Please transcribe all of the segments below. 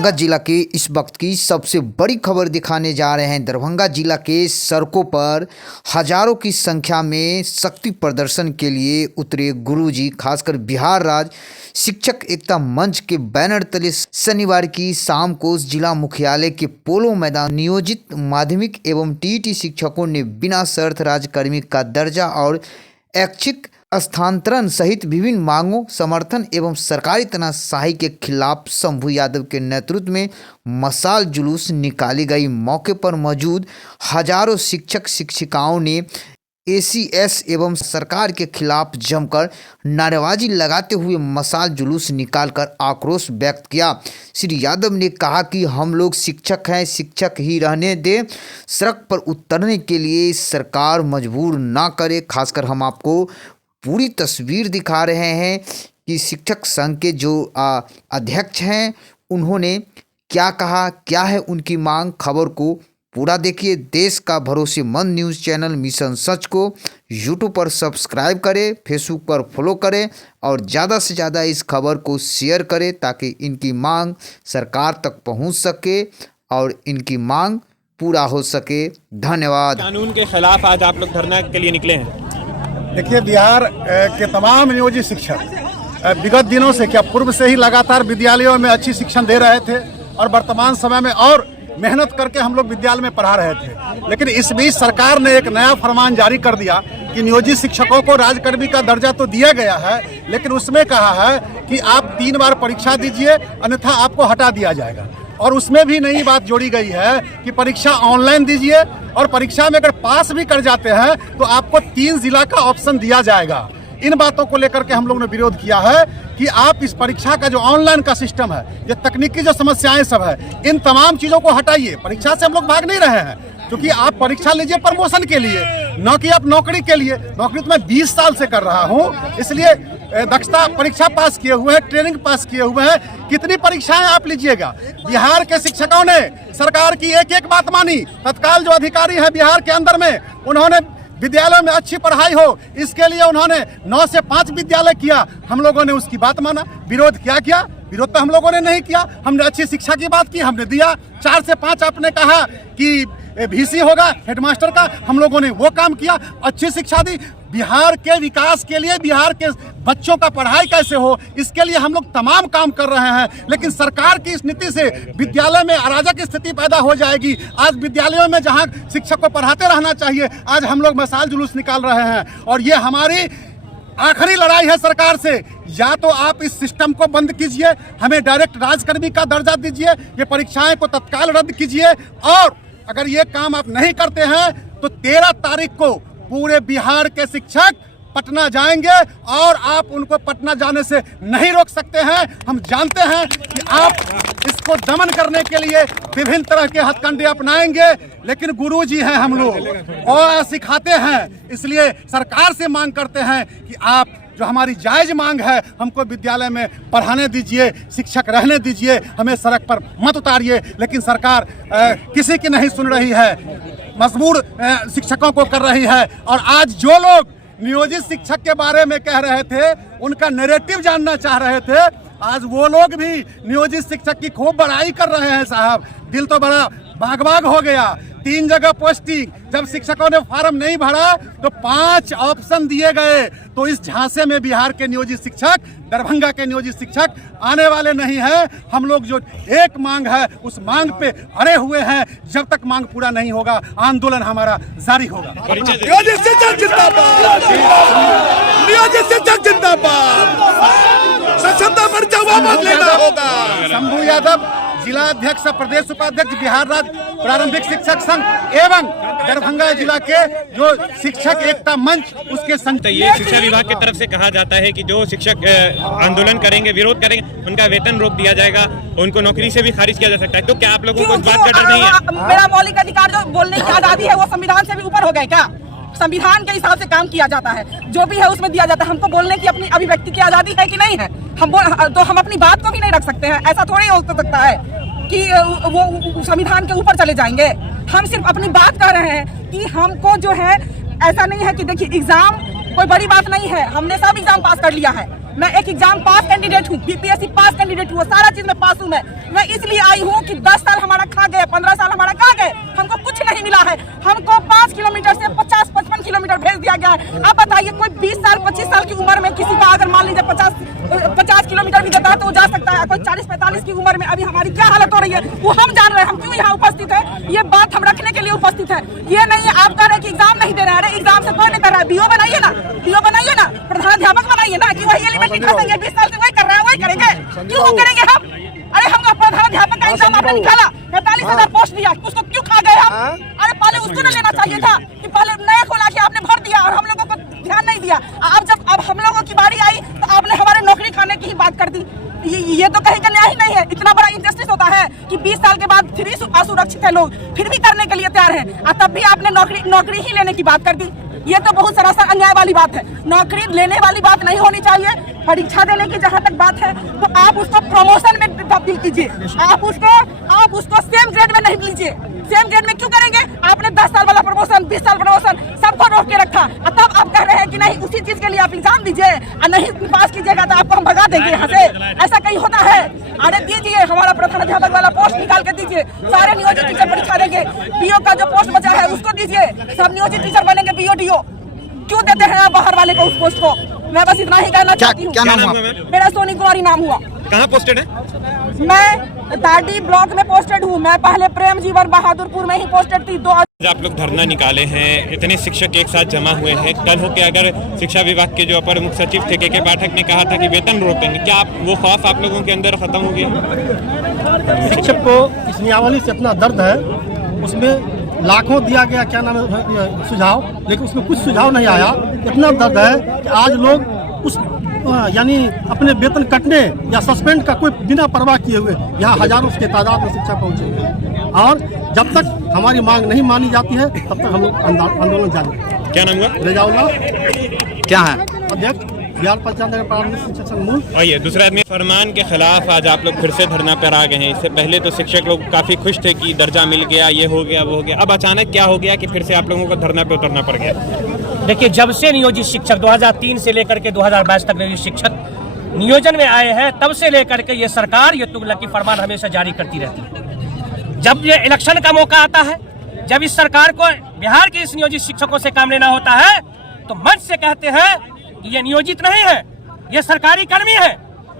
दरभंगा जिला के इस वक्त की सबसे बड़ी खबर दिखाने जा रहे हैं। दरभंगा जिला के सड़कों पर हजारों की संख्या में शक्ति प्रदर्शन के लिए उतरे गुरुजी, खासकर बिहार राज्य शिक्षक एकता मंच के बैनर तले शनिवार की शाम को जिला मुख्यालय के पोलो मैदान नियोजित माध्यमिक एवं टीईटी शिक्षकों ने बिना शर्त राज्यकर्मी का दर्जा और ऐच्छिक स्थानांतरण सहित विभिन्न मांगों, समर्थन एवं सरकारी तानाशाही के खिलाफ शंभू यादव के नेतृत्व में मशाल जुलूस निकाली गई। मौके पर मौजूद हजारों शिक्षक शिक्षिकाओं ने एसीएस एवं सरकार के खिलाफ जमकर नारेबाजी लगाते हुए मशाल जुलूस निकालकर आक्रोश व्यक्त किया। श्री यादव ने कहा कि हम लोग शिक्षक हैं, शिक्षक ही रहने दें, सड़क पर उतरने के लिए सरकार मजबूर ना करे। खासकर हम आपको पूरी तस्वीर दिखा रहे हैं कि शिक्षक संघ के जो अध्यक्ष हैं उन्होंने क्या कहा, क्या है उनकी मांग। खबर को पूरा देखिए। देश का भरोसेमंद न्यूज़ चैनल मिशन सच को यूट्यूब पर सब्सक्राइब करें, फेसबुक पर फॉलो करें और ज़्यादा से ज़्यादा इस खबर को शेयर करें ताकि इनकी मांग सरकार तक पहुंच सके और इनकी मांग पूरा हो सके। धन्यवाद। कानून के खिलाफ आज आप लोग धरना के लिए निकले हैं। देखिए, बिहार के तमाम नियोजित शिक्षक विगत दिनों से क्या पूर्व से ही लगातार विद्यालयों में अच्छी शिक्षण दे रहे थे और वर्तमान समय में और मेहनत करके हम लोग विद्यालय में पढ़ा रहे थे। लेकिन इस बीच सरकार ने एक नया फरमान जारी कर दिया कि नियोजित शिक्षकों को राज्यकर्मी का दर्जा तो दिया गया है, लेकिन उसमें कहा है कि आप 3 बार परीक्षा दीजिए अन्यथा आपको हटा दिया जाएगा। और उसमें भी नई बात जोड़ी गई है कि परीक्षा ऑनलाइन दीजिए और परीक्षा में अगर पास भी कर जाते हैं तो आपको 3 जिला का ऑप्शन दिया जाएगा। इन बातों को लेकर के हम लोग ने विरोध किया है कि आप इस परीक्षा का जो ऑनलाइन का सिस्टम है, ये तकनीकी जो समस्याएं सब है, इन तमाम चीज़ों को हटाइए। परीक्षा से हम लोग भाग नहीं रहे हैं, क्योंकि आप परीक्षा लीजिए प्रमोशन के लिए, न कि आप नौकरी के लिए। नौकरी तो मैं 20 साल से कर रहा हूँ, इसलिए दक्षता परीक्षा पास किए हुए हैं, ट्रेनिंग पास किए हुए हैं। कितनी परीक्षाएं आप लीजिएगा। बिहार के शिक्षकों ने सरकार की एक एक बात मानी। तत्काल जो अधिकारी हैं बिहार के अंदर में, उन्होंने विद्यालयों में अच्छी पढ़ाई हो इसके लिए उन्होंने 9 से 5 विद्यालय किया। हम लोगों ने उसकी बात माना। विरोध क्या किया? विरोध तो हम लोगों ने नहीं किया। हमने अच्छी शिक्षा की बात की, हमने दिया। 4 से 5 आपने कहा कि VC होगा हेडमास्टर का, हम लोगों ने वो काम किया, अच्छी शिक्षा दी। बिहार के विकास के लिए, बिहार के बच्चों का पढ़ाई कैसे हो, इसके लिए हम लोग तमाम काम कर रहे हैं। लेकिन सरकार की इस नीति से विद्यालय में अराजक स्थिति पैदा हो जाएगी। आज विद्यालयों में जहां शिक्षक को पढ़ाते रहना चाहिए, आज हम लोग मशाल जुलूस निकाल रहे हैं। और ये हमारी आखिरी लड़ाई है सरकार से। या तो आप इस सिस्टम को बंद कीजिए, हमें डायरेक्ट राज्यकर्मी का दर्जा दीजिए, ये परीक्षाएं को तत्काल रद्द कीजिए, और अगर ये काम आप नहीं करते हैं तो 13 तारीख को पूरे बिहार के शिक्षक पटना जाएंगे और आप उनको पटना जाने से नहीं रोक सकते हैं। हम जानते हैं कि आप इसको दमन करने के लिए विभिन्न तरह के हथकंडे अपनाएंगे, लेकिन गुरुजी हैं हम लोग और सिखाते हैं। इसलिए सरकार से मांग करते हैं कि आप जो हमारी जायज मांग है, हमको विद्यालय में पढ़ाने दीजिए, शिक्षक रहने दीजिए, हमें सड़क पर मत उतारिए। लेकिन सरकार किसी की नहीं सुन रही है, मजबूर शिक्षकों को कर रही है। और आज जो लोग नियोजित शिक्षक के बारे में कह रहे थे, उनका नैरेटिव जानना चाह रहे थे, आज वो लोग भी नियोजित शिक्षक की खूब बड़ाई कर रहे हैं। साहब, दिल तो बड़ा बाग बाग हो गया। 3 जगह पोस्टिंग, जब शिक्षकों ने फार्म नहीं भरा तो 5 ऑप्शन दिए गए। तो इस झांसे में बिहार के नियोजित शिक्षक, दरभंगा के नियोजित शिक्षक आने वाले नहीं हैं। हम लोग जो एक मांग है उस मांग पे अड़े हुए हैं। जब तक मांग पूरा नहीं होगा, आंदोलन हमारा जारी होगा। नियोजित शिक्षक जिंदाबाद, नियोजित शिक्षक जिंदाबाद, सक्षमता पर जवाब लेना होगा। शंभू यादव, जिला अध्यक्ष, प्रदेश उपाध्यक्ष, बिहार राज्य प्रारंभिक शिक्षक संघ एवं दरभंगा जिला के जो शिक्षक एकता मंच, उसके संघ। ये शिक्षा विभाग की तरफ से कहा जाता है कि जो शिक्षक आंदोलन करेंगे, विरोध करेंगे, उनका वेतन रोक दिया जाएगा, उनको नौकरी से भी खारिज किया जा सकता है। तो क्या आप लोगों को इस बात का डर नहीं है? मेरा मौलिक अधिकार जो बोलने की आजादी है वो संविधान से भी ऊपर हो गए क्या? संविधान के हिसाब से काम किया जाता है, जो भी है उसमें दिया जाता है। हमको बोलने की अपनी अभिव्यक्ति की आजादी है कि नहीं है? हम अपनी बात को भी नहीं रख सकते हैं। ऐसा थोड़ी हो सकता है कि वो संविधान के ऊपर चले जाएंगे। हम सिर्फ अपनी बात कर रहे हैं कि हमको जो है, ऐसा नहीं है कि देखिए एग्जाम कोई बड़ी बात नहीं है, हमने सब एग्जाम पास कर लिया है, मैं एक एग्जाम पास कैंडिडेट हूँ, बीपीएससी पास कैंडिडेट हूँ, सारा चीज में पास हूँ। मैं इसलिए आई हूँ कि 10 साल हमारा खा गए, 15 साल हमारा खा गए, हमको कुछ नहीं मिला है। हमको 5 किलोमीटर से 50-55 किलोमीटर भेज दिया गया है। अब बताइए कोई 20 साल 25 साल की उम्र में किसी का अगर मान लीजिए 50 किलोमीटर भी देता है तो वो जा सकता है। कोई 40-45 की उम्र में अभी हमारी क्या हालत हो रही है वो हम जान रहे हैं। हम क्यों यहाँ उपस्थित है, ये बात हम रखने के लिए उपस्थित है। ये नहीं है आप कह रहे हैं कि एग्जाम नहीं दे रहे हैं। अरे एग्जाम से कोई नहीं कर रहा है, बीओ बनाइए ना, बीओ बनाइए ना, प्रधानाध्यापक बनाइए ना, कि वही एलिमेंट्री खसेंगे 20 साल से वही कर रहा है, वही करेंगे। क्यों वो करेंगे हम? अरे हमको प्रधानाध्यापक का एग्जाम आपने निकाला, 45,000 पोस्ट दिया, उसको क्यों खा गए हम? अरे पहले उसको न लेना चाहिए था कि पहले नया खोला के आपने भर दिया और हम लोगों को ध्यान नहीं दिया। अब हम लोगों की बारी आई तो आपने हमारे नौकरी खाने की ही बात कर दी। ये तो कहीं का न्याय ही नहीं है। इतना बड़ा इंजस्टिस होता है कि 20 साल के बाद फिर भी असुरक्षित है लोग, फिर भी करने के लिए तैयार हैं, और तब भी आपने नौकरी ही लेने की बात कर दी। ये तो बहुत सरासर अन्याय वाली बात है। नौकरी लेने वाली बात नहीं होनी चाहिए। परीक्षा देने की जहाँ तक बात है तो आप उसको प्रमोशन में तब्दील कीजिए, आप उसको सेम ग्रेड में नहीं लीजिए। सेम ग्रेड में क्यों करेंगे? आपने 10 साल वाला प्रमोशन, 20 साल प्रमोशन सबको रोक के रखा, और तब आप कह रहे हैं कि नहीं उसी चीज के लिए आप एग्जाम दीजिए और नहीं पास कीजिएगा तो आपको हम भगा देंगे यहाँ से। ऐसा कहीं होता है? अरे दीजिए, हमारा प्रधानाध्यापक वाला पोस्ट निकाल के दीजिए, सारे नियोजित टीचर परीक्षा देंगे। बीओ का जो पोस्ट बचा है उसको दीजिए, सब नियोजित टीचर बनेंगे बीओ डीओ। क्यों देते हैं आप बाहर वाले को उस पोस्ट को? मैं बस इतना ही कहना चाहती हूँ। क्या नाम हुआ? मेरा सोनी कुमारी नाम हुआ। कहाँ पोस्टेड है? मैं दाडी ब्लॉक में पोस्टेड हूँ। मैं पहले प्रेम जीवन बहादुरपुर में ही पोस्टेड थी। आप लोग धरना निकाले हैं, इतने शिक्षक एक साथ जमा हुए हैं। कल हो के अगर शिक्षा विभाग के जो अपर मुख्य सचिव थे के पाठक ने कहा था कि वेतन रोकेंगे, क्या आप वो खौफ आप लोगों के अंदर खत्म हो गया? शिक्षक को इस नियमावली से इतना दर्द है, उसमें लाखों दिया गया क्या नाम है सुझाव, लेकिन उसमें कुछ सुझाव नहीं आया। इतना दर्द है कि आज लोग उस यानी अपने वेतन कटने या सस्पेंड का कोई बिना परवाह किए हुए यहाँ हजारों के तादाद में शिक्षक पहुँचे हुए, और जब तक हमारी मांग नहीं मानी जाती है तब तक हम लोग आंदोलन जारी रखेंगे। क्या नाम हुआ? रेजाउल्लाह क्या है? अध्यक्ष बिहार पंचायत नगर प्रारंभिक शिक्षक संघ मूल। और ये दूसरा आदमी फरमान के खिलाफ आज आप लोग फिर से धरना पर आ गए हैं। इससे पहले तो शिक्षक लोग काफी खुश थे कि दर्जा मिल गया, ये हो गया वो हो गया, अब अचानक क्या हो गया कि फिर से आप लोगों को धरना पे उतरना पड़ गया? देखिए, जब से नियोजित शिक्षक 2003 से लेकर के 2022 तक नियोजित शिक्षक नियोजन में आए हैं, तब से लेकर के ये सरकार ये तुगलकी फरमान हमेशा जारी करती रहती है। जब ये इलेक्शन का मौका आता है, जब इस सरकार को बिहार के इस नियोजित शिक्षकों से काम लेना होता है तो मंच से कहते हैं कि ये नियोजित नहीं है, ये सरकारी कर्मी है,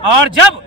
और जब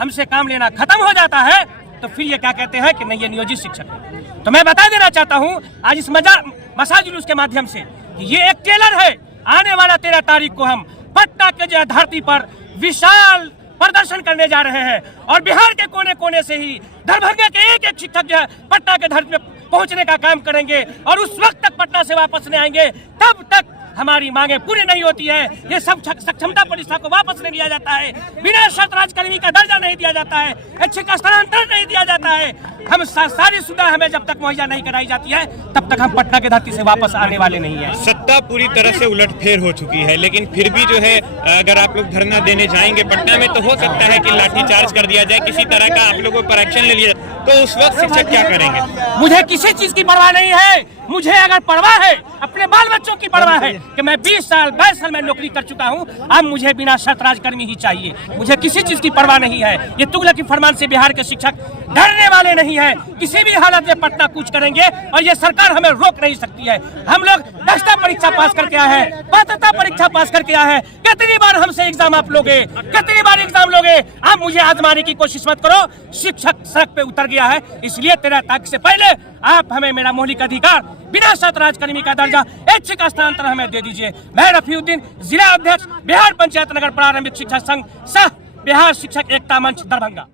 हमसे काम लेना खत्म हो जाता है तो फिर ये क्या कहते हैं कि नहीं ये नियोजित शिक्षक है। तो मैं बता देना चाहता हूँ आज इस मसा जुलूस के माध्यम से ये एक टेलर है। आने वाला 13 तारीख को हम पटना के जो धरती पर विशाल प्रदर्शन करने जा रहे हैं, और बिहार के कोने कोने से ही दरभंगा के एक एक शिक्षक जो है पटना के धरती पे पहुंचने का काम करेंगे, और उस वक्त तक पटना से वापस नहीं आएंगे तब तक हमारी मांगे पूरी नहीं होती है। ये सब सक्षमता परीक्षा को वापस नहीं लिया जाता है, बिना शर्त राजकर्मी का दर्जा नहीं दिया जाता है, अच्छे का स्थानांतरण नहीं दिया जाता है। हम सारी सुविधा हमें जब तक मुहैया नहीं कराई जाती है तब तक हम पटना की धरती से वापस आने वाले नहीं है। सत्ता पूरी तरह से उलटफेर हो चुकी है, लेकिन फिर भी जो है अगर आप लोग धरना देने जाएंगे पटना में तो हो सकता है कि लाठीचार्ज कर दिया जाए, किसी तरह का आप लोगों पर एक्शन ले लिया, तो उस वक्त शिक्षक क्या करेंगे? मुझे किसी चीज की परवाह नहीं है। मुझे अगर परवाह है, अपने बाल बच्चों की परवाह है कि मैं 20 साल 22 साल में नौकरी कर चुका हूं, अब मुझे बिना शर्त राजकर्मी ही चाहिए। मुझे किसी चीज की परवाह नहीं है। ये तुगलकी फरमान से बिहार के शिक्षक डरने वाले नहीं है। किसी भी हालत में पटना कूच करेंगे और ये सरकार हमें रोक नहीं सकती है। हम लोग दस्ता परीक्षा पास करके आए हैं, पात्रता परीक्षा पास करके आए हैं। कितनी बार हमसे एग्जाम आप लोगे, कितनी बार एग्जाम लोगे? आप मुझे आजमाने की कोशिश मत करो। शिक्षक सड़क पे उतर गया है, इसलिए 13 तारीख से पहले आप हमें मेरा मौलिक अधिकार बिना शर्त राजकर्मी का दर्जा, ऐच्छिक स्थानांतरण हमें दे दीजिए। मैं रफीउद्दीन, जिला अध्यक्ष, बिहार पंचायत नगर प्रारंभिक शिक्षा संघ सह बिहार शिक्षक एकता मंच दरभंगा।